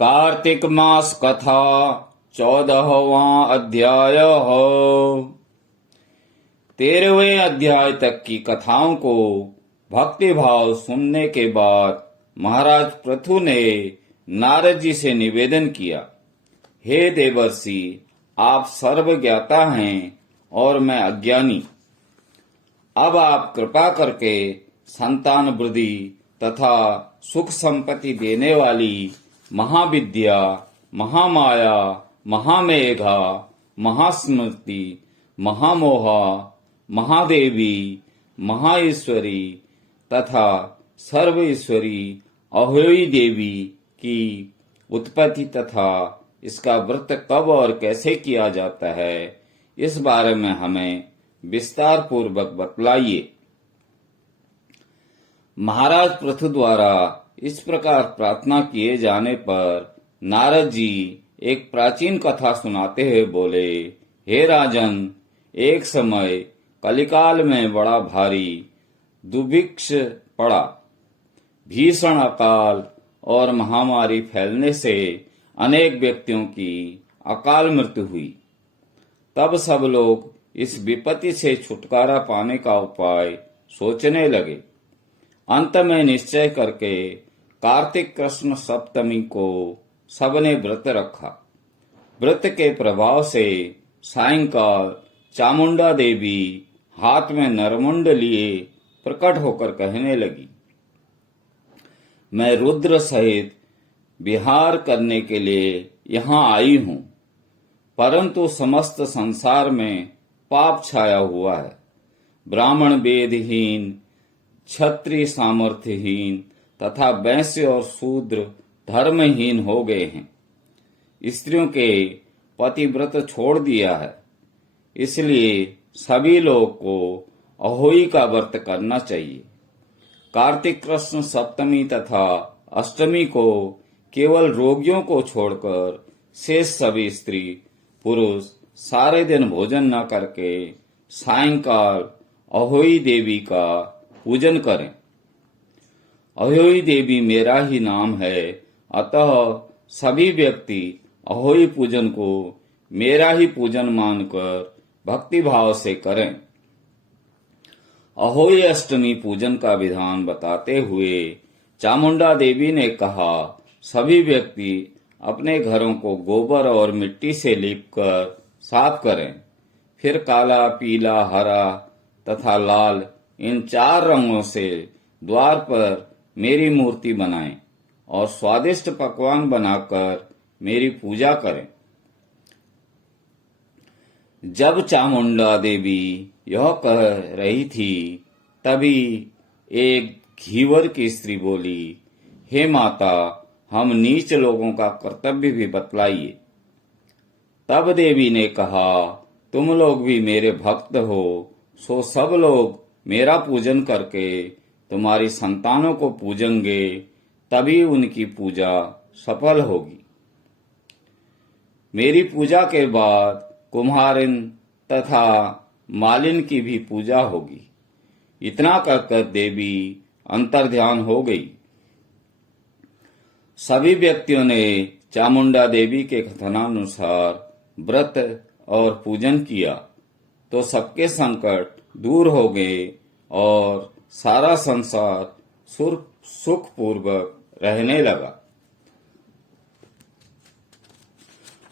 कार्तिक मास कथा 14वां अध्याय। 13वें अध्याय तक की कथाओं को भक्ति भाव सुनने के बाद महाराज पृथु ने नारद जी से निवेदन किया, हे देवर्षि, आप सर्वज्ञाता हैं और मैं अज्ञानी। अब आप कृपा करके संतान वृद्धि तथा सुख संपत्ति देने वाली महाविद्या, महामाया, महामेघा, महास्मृति, महामोहा, महादेवी, महाईश्वरी तथा सर्वईश्वरी अहोई देवी की उत्पत्ति तथा इसका व्रत कब और कैसे किया जाता है, इस बारे में हमें विस्तार पूर्वक बतलाइए। महाराज पृथु द्वारा इस प्रकार प्रार्थना किए जाने पर नारद जी एक प्राचीन कथा सुनाते हुए बोले, हे राजन, एक समय कलिकाल में बड़ा भारी दुर्भिक्ष पड़ा। भीषण अकाल और महामारी फैलने से अनेक व्यक्तियों की अकाल मृत्यु हुई। तब सब लोग इस विपत्ति से छुटकारा पाने का उपाय सोचने लगे। अंत में निश्चय करके कार्तिक कृष्ण सप्तमी को सबने व्रत रखा। व्रत के प्रभाव से सायंकाल चामुंडा देवी हाथ में नरमुंड लिए प्रकट होकर कहने लगी, मैं रुद्र सहित विहार करने के लिए यहाँ आई हूँ, परंतु समस्त संसार में पाप छाया हुआ है। ब्राह्मण वेदहीन, क्षत्रिय सामर्थ्यहीन तथा वैश्य और शूद्र धर्महीन हो गए हैं। स्त्रियों के पतिव्रत छोड़ दिया है। इसलिए सभी लोग को अहोई का व्रत करना चाहिए। कार्तिक कृष्ण सप्तमी तथा अष्टमी को केवल रोगियों को छोड़कर शेष सभी स्त्री पुरुष सारे दिन भोजन न करके सायंकाल अहोई देवी का पूजन करें। अहोई देवी मेरा ही नाम है, अतः सभी व्यक्ति अहोई पूजन को मेरा ही पूजन मानकर भक्ति भाव से करें। अहोई अष्टमी पूजन का विधान बताते हुए चामुंडा देवी ने कहा, सभी व्यक्ति अपने घरों को गोबर और मिट्टी से लीपकर साफ करें। फिर काला, पीला, हरा तथा लाल इन 4 रंगों से द्वार पर मेरी मूर्ति बनाएं और स्वादिष्ट पकवान बनाकर मेरी पूजा करें। जब चामुंडा देवी यह कह रही थी, तभी एक घीवर की स्त्री बोली, हे माता, हम नीच लोगों का कर्तव्य भी बतलाइए। तब देवी ने कहा, तुम लोग भी मेरे भक्त हो, सो सब लोग मेरा पूजन करके तुम्हारी संतानों को पूजेंगे, तभी उनकी पूजा सफल होगी। मेरी पूजा के बाद कुम्हारिन तथा मालिन की भी पूजा होगी। इतना कहकर देवी अंतर्ध्यान हो गई। सभी व्यक्तियों ने चामुंडा देवी के कथनानुसार व्रत और पूजन किया तो सबके संकट दूर हो गए और सारा संसार सुखपूर्वक रहने लगा।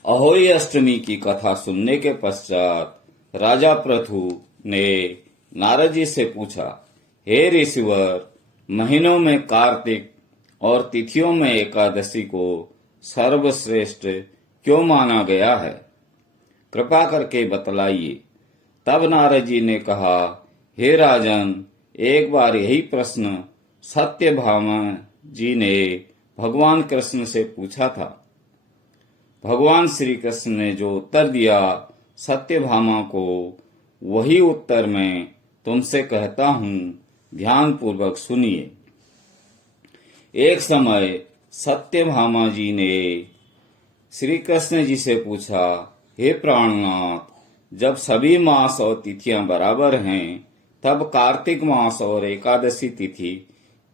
अहोई अष्टमी की कथा सुनने के पश्चात राजा पृथु ने नारद जी से पूछा, हे ऋषिवर, महीनों में कार्तिक और तिथियों में एकादशी को सर्वश्रेष्ठ क्यों माना गया है? कृपा करके बतलाइए। तब नारद जी ने कहा, हे राजन, एक बार यही प्रश्न सत्यभामा जी ने भगवान कृष्ण से पूछा था। भगवान श्री कृष्ण ने जो उत्तर दिया, सत्यभामा को वही उत्तर मैं तुमसे कहता हूँ, ध्यान पूर्वक सुनिए। एक समय सत्यभामा जी ने श्री कृष्ण जी से पूछा, हे प्राणनाथ, जब सभी मास और तिथियां बराबर हैं, तब कार्तिक मास और एकादशी तिथि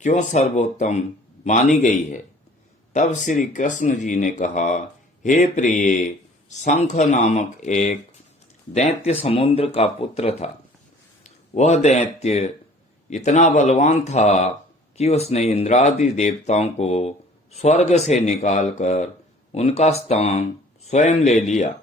क्यों सर्वोत्तम मानी गई है? तब श्री कृष्ण जी ने कहा, हे प्रिय, शंख नामक एक दैत्य समुद्र का पुत्र था। वह दैत्य इतना बलवान था कि उसने इंद्रादि देवताओं को स्वर्ग से निकालकर उनका स्थान स्वयं ले लिया।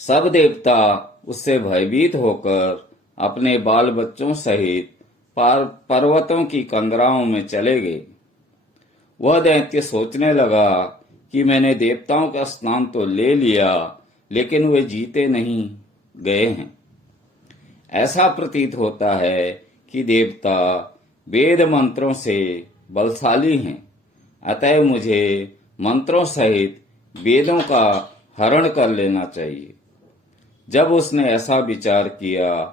सब देवता उससे भयभीत होकर अपने बाल बच्चों सहित पर्वतों की कंदराओं में चले गए। वह दैत्य सोचने लगा कि मैंने देवताओं का स्थान तो ले लिया, लेकिन वे जीते नहीं गए हैं। ऐसा प्रतीत होता है कि देवता वेद मंत्रों से बलशाली हैं, अतः मुझे मंत्रों सहित वेदों का हरण कर लेना चाहिए। जब उसने ऐसा विचार किया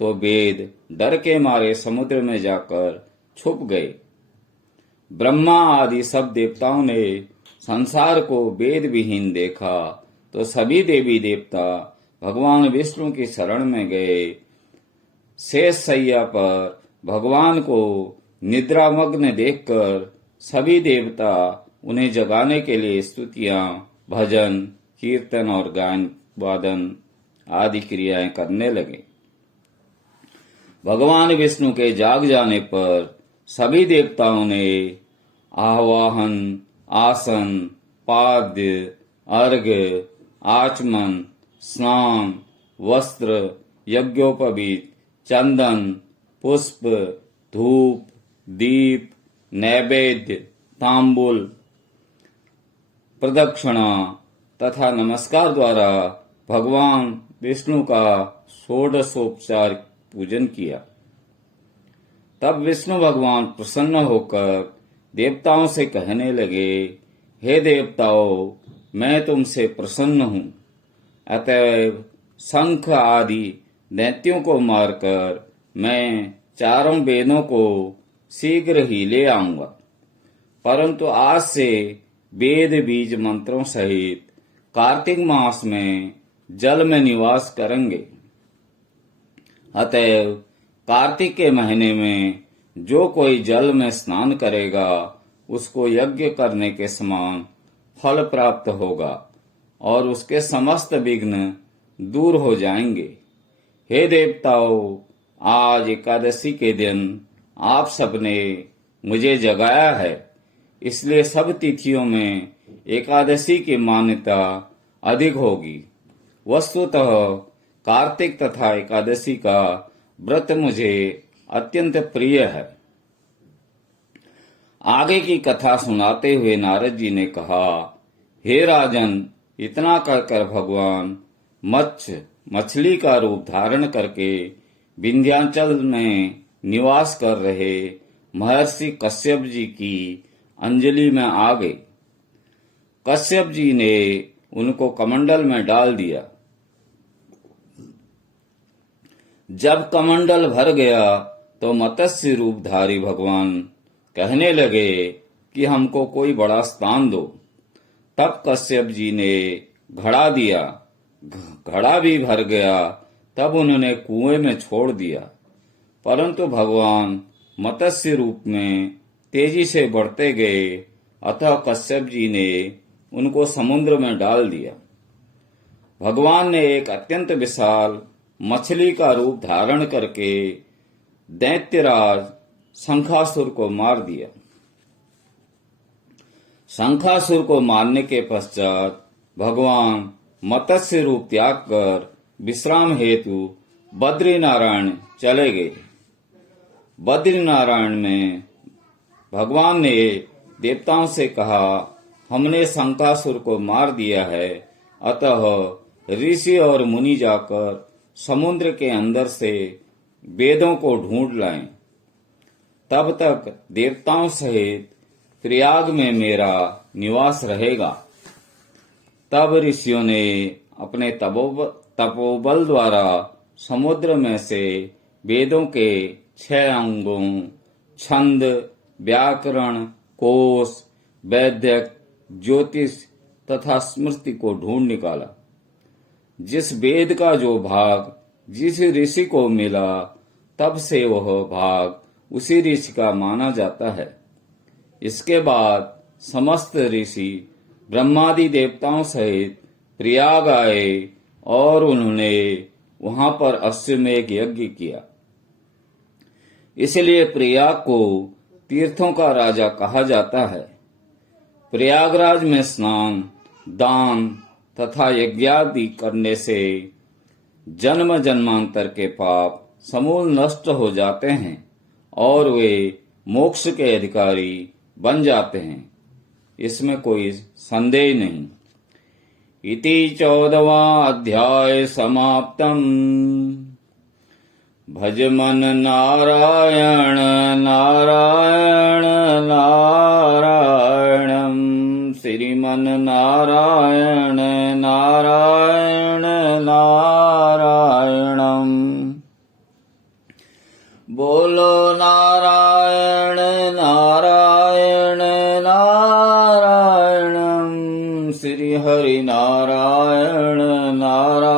तो वेद डर के मारे समुद्र में जाकर छुप गए। ब्रह्मा आदि सब देवताओं ने संसार को वेद विहीन देखा तो सभी देवी देवता भगवान विष्णु की शरण में गए। शेष शैया पर भगवान को निद्रामग्न देखकर सभी देवता उन्हें जगाने के लिए स्तुतियां, भजन, कीर्तन और गायन वादन आदि क्रियाएं करने लगे। भगवान विष्णु के जाग जाने पर सभी देवताओं ने आवाहन, आसन, पाद्य, अर्घ्य, आचमन, स्नान, वस्त्र, यज्ञोपवीत, चंदन, पुष्प, धूप, दीप, नैवेद्य, तांबुल, प्रदक्षिणा तथा नमस्कार द्वारा भगवान विष्णु का षोडशोपचार पूजन किया। तब विष्णु भगवान प्रसन्न होकर देवताओं से कहने लगे, हे देवताओं, मैं तुमसे प्रसन्न हूँ, अतएव शंख आदि दैत्यों को मारकर मैं चारों वेदों को शीघ्र ही ले आऊंगा। परंतु आज से वेद बीज मंत्रों सहित कार्तिक मास में जल में निवास करेंगे। अतएव कार्तिक के महीने में जो कोई जल में स्नान करेगा उसको यज्ञ करने के समान फल प्राप्त होगा और उसके समस्त विघ्न दूर हो जाएंगे। हे देवताओं, आज एकादशी के दिन आप सबने मुझे जगाया है, इसलिए सब तिथियों में एकादशी की मान्यता अधिक होगी। वस्तुतः कार्तिक तथा एकादशी का व्रत मुझे अत्यंत प्रिय है। आगे की कथा सुनाते हुए नारद जी ने कहा, हे राजन, इतना कहकर भगवान मछली का रूप धारण करके विंध्याचल में निवास कर रहे महर्षि कश्यप जी की अंजलि में आ गए। कश्यप जी ने उनको कमंडल में डाल दिया। जब कमंडल भर गया तो मत्स्य रूपधारी भगवान कहने लगे कि हमको कोई बड़ा स्थान दो। तब कश्यप जी ने घड़ा दिया, घड़ा भी भर गया। तब उन्होंने कुएं में छोड़ दिया, परंतु भगवान मत्स्य रूप में तेजी से बढ़ते गए, अतः कश्यप जी ने उनको समुद्र में डाल दिया। भगवान ने एक अत्यंत विशाल मछली का रूप धारण करके दैत्यराज शंखासुर को मार दिया। शंखासुर को मारने के पश्चात भगवान मत्स्य रूप त्याग कर विश्राम हेतु बद्रीनारायण चले गए। बद्रीनारायण में भगवान ने देवताओं से कहा, हमने शंखासुर को मार दिया है, अतः ऋषि और मुनि जाकर समुद्र के अंदर से वेदों को ढूंढ लाएं। तब तक देवताओं सहित प्रयाग में मेरा निवास रहेगा। तब ऋषियों ने अपने तपोबल द्वारा समुद्र में से वेदों के 6 अंगों छंद, व्याकरण, कोश, वैदिक, ज्योतिष तथा स्मृति को ढूंढ निकाला। जिस वेद का जो भाग जिस ऋषि को मिला, तब से वह भाग उसी ऋषि का माना जाता है। इसके बाद समस्त ऋषि ब्रह्मादि देवताओं सहित प्रयाग आए और उन्होंने वहां पर अश्वमेध यज्ञ किया। इसलिए प्रयाग को तीर्थों का राजा कहा जाता है। प्रयागराज में स्नान, दान तथा यज्ञादि करने से जन्म जन्मांतर के पाप समूल नष्ट हो जाते हैं और वे मोक्ष के अधिकारी बन जाते हैं, इसमें कोई संदेह नहीं। इति 14वां अध्याय समाप्तम। भज मन नारायण नारायण नारायणम, श्रीमन नारायण नारायण नारायणम। बोलो नारायण नारायण नारायणम, श्री हरि नारायण नारायण